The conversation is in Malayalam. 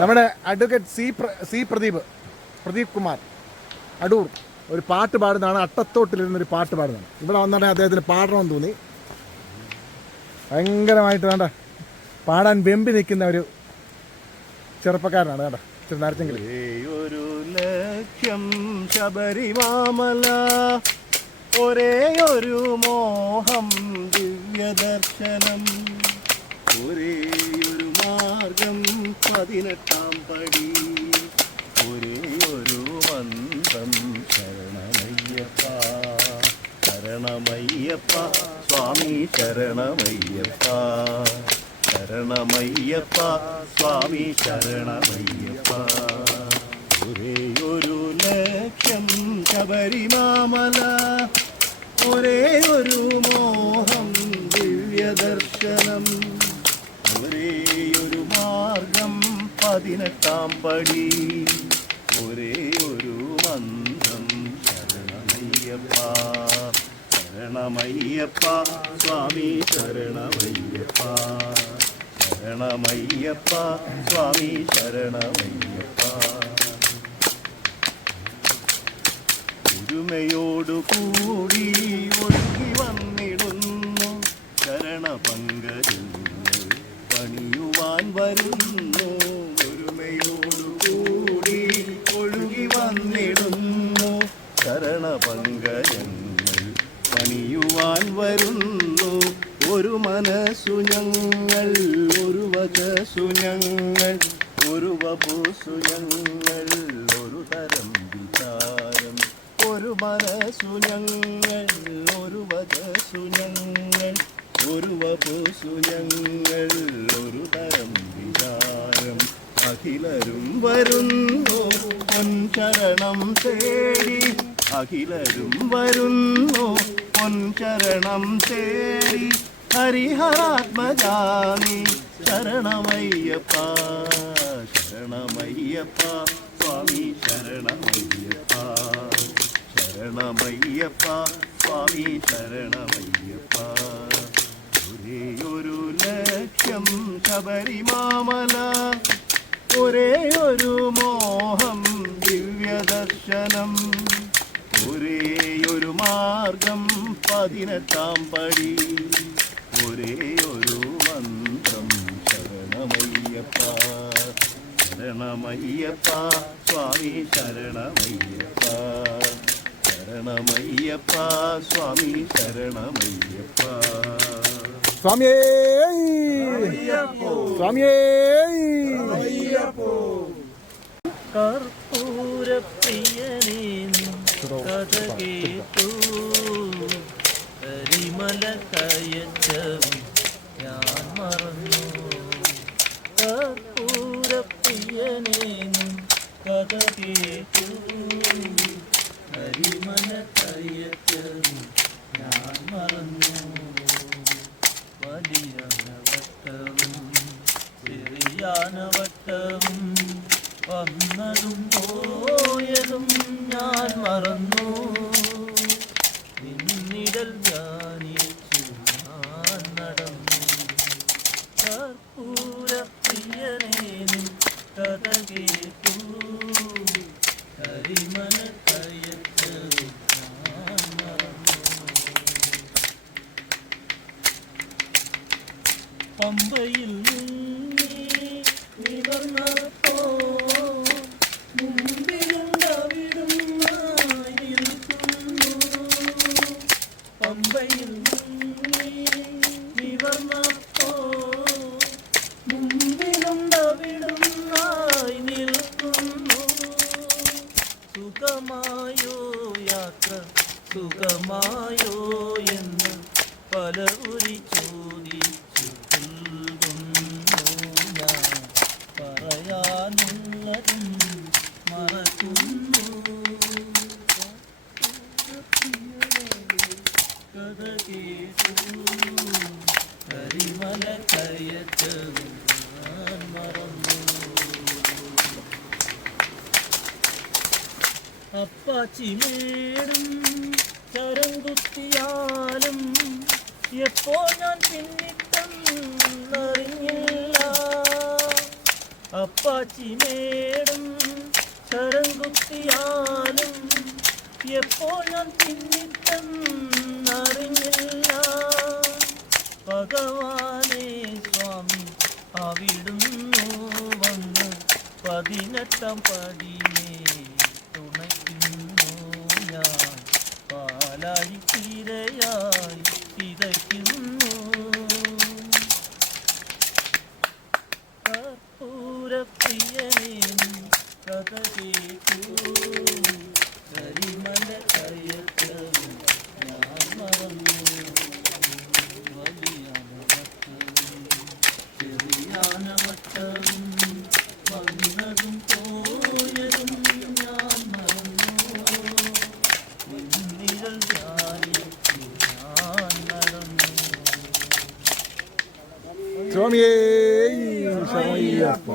നമ്മുടെ advocate C C Pradeep Pradeep Kumar Adoor ഒരു പാട്ട് പാടുന്നതാണ് അട്ടത്തോട്ടിലിരുന്നൊരു പാട്ട് പാടുന്നതാണ്. ഇവിടെ വന്നിട്ട് അദ്ദേഹത്തിന് പാടണമെന്ന് തോന്നി. ഭയങ്കരമായിട്ട് വേണ്ട പാടാൻ വെമ്പി നിൽക്കുന്ന ഒരു ചെറുപ്പക്കാരനാണ് കേട്ടോ ഒരു ലക്ഷ്യം ശബരിമാമല ഒരേ ഒരു മോഹം ദിവ്യദർശനം ഒരേ ഒരു മാർഗം പതിനെട്ടാം പടി. ഒരേ ഒരു മന്ത്രം ശരണമയ്യപ്പ ശരണമയ്യപ്പ സ്വാമി ശരണമയ്യപ്പ ശരണമയ്യപ്പ സ്വാമി ശരണമയ്യപ്പ. ഒരേ ഒരു ലക്ഷ്യം ശബരിമാമല. ഒരേ ഒരു മോഹം ദിവ്യദർശനം. ഒരേ പതിനെട്ടാം പടി. ഒരേ ഒരു മന്ത്രം ശരണമയ്യപ്പ. ശരണമയ്യപ്പ സ്വാമി ശരണമയ്യപ്പ. ശരണമയ്യപ്പ സ്വാമി ശരണമയ്യപ്പ. ഒരുമയോടു കൂടി ഒഴുകി വന്നിടുന്നു. ശരണപങ്കരുന്നു പണിയുവാൻ വരുന്നു ഒരുമയോടു കൂടി ഒഴുകി വന്നിടുന്നു ശരണപങ്കജങ്ങൾ പണിയുവാൻ വരുന്നു ഒരു മനസ്സു ഞങ്ങൾ ഒരു വക സുനങ്ങൾ ഒരു വപുസു ഞങ്ങൾ ഒരു തരം വിചാരം ഒരു മനസ്സു ഞങ്ങൾ ഒരു വക സുനങ്ങൾ ഒരു വപുസു സുനങ്ങൾ ഒരു തരം വിചാരം അഖിലരും വരുന്നു പൊൻചരണം തേടി. അഖിലരും വരുന്നു പൊൻചരണം തേടി. ഹരിഹരാത്മജാമി ശരണമയ്യപ്പ ശരണമയ്യപ്പ സ്വാമി ശരണമയ്യപ്പ ശരണമയ്യപ്പ സ്വാമി ശരണമയ്യപ്പ. ഒരേ ഒരു ലക്ഷ്യം ശബരിമാമല ഒരേ ഒരു മോഹം ദിവ്യദർശനം ഒരേ ഒരു മാർഗം പതിനെട്ടാം പടി. ഒരേ ഒരു മന്ത്രം. ശരണമയ്യപ്പ ശരണമയ്യപ്പ സ്വാമി ശരണമയ്യപ്പ. ശരണമയ്യപ്പ സ്വാമി ശരണമയ്യപ്പ. സ്വാമിയേ സ്വാമിയേ. കർപ്പൂരപ്രിയനേ കഥ കേട്ടു. പോയതും ഞാൻ മറന്നു പിന്നിടൽ ധ്യാനിച്ചു ഞാൻ നടന്നു കർപ്പൂര പ്രിയനേനും കഥ കേട്ടു കരിമന കയറ്റു ഞാൻ മറന്നു പമ്പയിൽ നിവർന്നപ്പോ പമ്പയിൽ നിവർന്നപ്പോ സുഖമായോ? യാത്ര സുഖമായോ എന്ന് പലവുരി ചോദിച്ചു ഞാൻ. പറയാനുള്ളതും മറക്കുന്നു. കഥ കേട്ടു. കരിമല കയറ്റവും ഞാൻ മറന്നു അപ്പാച്ചിമേടും ചരം കുത്തിയാലും എപ്പോ ഞാൻ പിന്നിട്ടെന്നറിഞ്ഞില്ല അപ്പാച്ചി മേടും ചരങ്കുത്തിയാലും എപ്പോൾ ഞാൻ പിന്നിട്ടെന്നറിഞ്ഞില്ല ഭഗവാനെ സ്വാമി അവിടുന്നു വന്ന് പതിനെട്ടാം പടിയേ തുണയ്ക്കുന്നു ഞാൻ പാലാഴി തീരയായി ഇതയ്ക്കുന്നു. കർപ്പൂരപ്രിയനേ കഥ കേട്ടു കരിമല കയറ്റവും ഞാൻ മറന്നു വലിയാനവട്ടവും ചെറിയാനവട്ടവും വന്നതും പോയതും ഞാൻ മറന്നു നിന്നിഴൽ ധ്യാനിച്ചു ഞാൻ നടന്നു സ്വാമിയേ ശരണയ്യപ്പ